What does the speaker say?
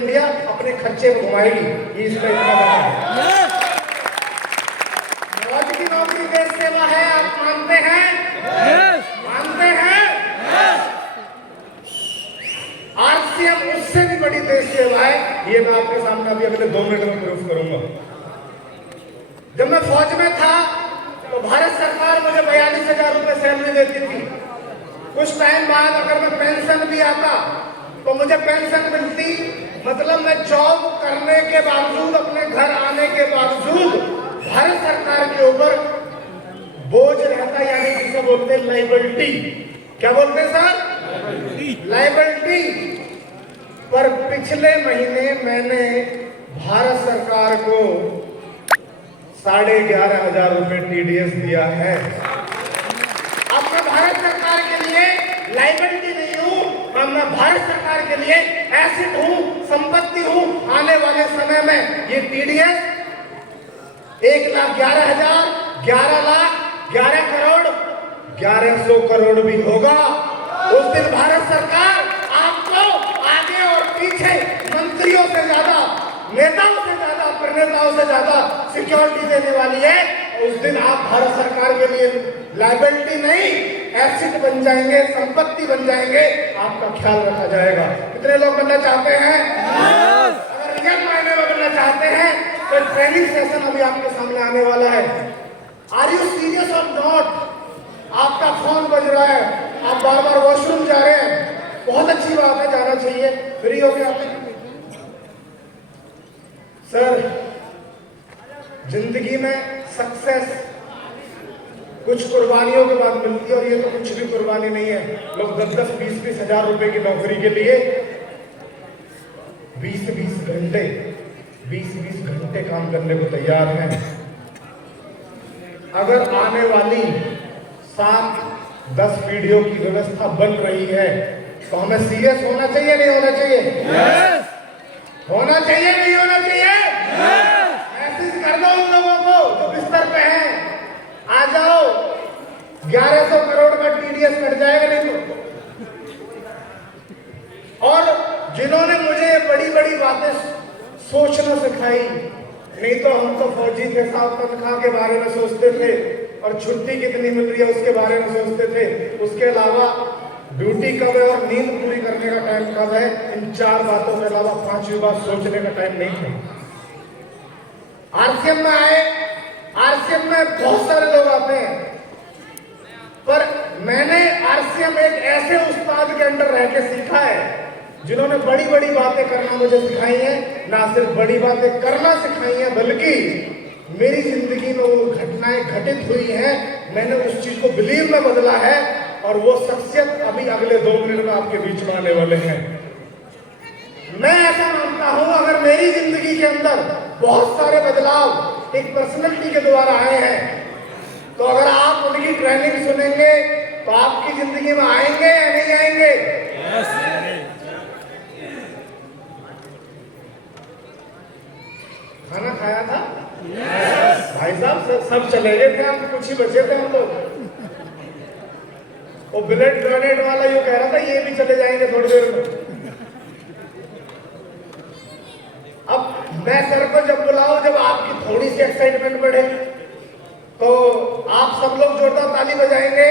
India अपने खर्चे में घुमाएगी, ये इसमें इतना बड़ा है। मौज की नौकरी देश सेवा है, आप मानते हैं? मानते हैं? आरसीएम उससे भी बड़ी देश सेवा है, ये मैं आपके सामने अभी अगले 2 मिनट में प्रूफ करूंगा। जब मैं फौज में था तो भारत सरकार मुझे 42,000 रुपए सैलरी देती थी। कुछ टाइम बाद अगर मैं पेंशन भी आता तो मुझे पेंशन मिलती, मतलब मैं जॉब करने के बावजूद, अपने घर आने के बावजूद भारत सरकार के ऊपर बोझ रहता, यानी जिसे बोलते हैं लाइबिलिटी। क्या बोलते हैं सर? लाइबिलिटी। पर पिछले महीने मैंने भारत सरकार को 11,500 रुपए टीडीएस दिया है। अब मैं भारत सरकार के लिए लाइबिलिटी नहीं हूं, अब मैं भारत सरकार के लिए एसेट हूं, संपत्ति हूं। आने वाले समय में ये टीडीएस 1,11,000, 11 लाख, 11 करोड़, 1100 करोड़ भी होगा। उस दिन भारत सरकार आपको आगे और पीछे मंत्रियों से ज्यादा, नेताओं से ज्यादा, प्रणेताओं से ज्यादा सिक्योरिटी देने वाली है। उस दिन आप भारत सरकार के लिए लाइबिलिटी नहीं, एसेट बन जाएंगे, संपत्ति बन जाएंगे, आपका ख्याल रखा जाएगा। कितने लोग बनना चाहते हैं? अगर रियल मायने में बनना चाहते हैं तो ट्रेनिंग सेशन अभी आपके सामने आने वाला है। आर यू सीरियस और नॉट? आपका फोन बज रहा है, आप बार बार वॉशरूम जा रहे हैं, बहुत अच्छी बात है, जाना चाहिए, फ्री हो गया। सर, जिंदगी में सक्सेस कुछ कुर्बानियों के बाद मिलती है, और ये तो कुछ भी कुर्बानी नहीं है। लोग 10-10, 20-20 हजार रुपए की नौकरी के लिए 20-20 घंटे काम करने को तैयार हैं। अगर आने वाली 7-10 पीढ़ियों की व्यवस्था बन रही है तो हमें सीरियस होना चाहिए, नहीं होना चाहिए? होना चाहिए, नहीं होना चाहिए? मैसेज कर दो उन लोगों को जो बिस्तर पे हैं, आ जाओ, 1100 करोड़ का टीडीएस कट जाएगा नहीं तो। और जिन्होंने मुझे बड़ी बड़ी बातें सोचना सिखाई, नहीं तो हम तो फौजी थे साहब, तनख्वाह के बारे में सोचते थे और छुट्टी कितनी मिल रही है उसके बारे में सोचते थे। उसके अलावा ड्यूटी कब है और नींद पूरी करने का टाइम कब है, इन 4 बातों के अलावा 5वीं बात सोचने का टाइम नहीं था। आरसीएम में आए, आरसीएम में बहुत सारे लोग आते हैं, पर मैंने आरसीएम एक ऐसे उस्ताद के अंडर रह के सीखा है जिन्होंने बड़ी बड़ी बातें करना मुझे सिखाई हैं। ना सिर्फ बड़ी बातें करना सिखाई हैं, बल्कि मेरी जिंदगी में वो घटनाएं घटित हुई हैं, मैंने उस चीज को बिलीव में बदला है, और वो शख्सियत अभी अगले 2 मिनट में आपके बीच में आने वाले हैं। मैं ऐसा मानता हूं, अगर मेरी जिंदगी के अंदर बहुत सारे बदलाव एक पर्सनैलिटी के द्वारा आए हैं, तो अगर आप उनकी ट्रेनिंग सुनेंगे तो आपकी जिंदगी में आएंगे या नहीं आएंगे? खाना खाया था? भाई साहब सब चले गए थे, हम कुछ ही बचे थे हम लोग। वो बुलेट ग्रेनेड वाला यूं कह रहा था ये भी चले जाएंगे थोड़ी देर में। अब मैं सर को जब बुलाऊं, जब आपकी थोड़ी सी एक्साइटमेंट बढ़े, तो आप सब लोग जोरदार ताली बजाएंगे।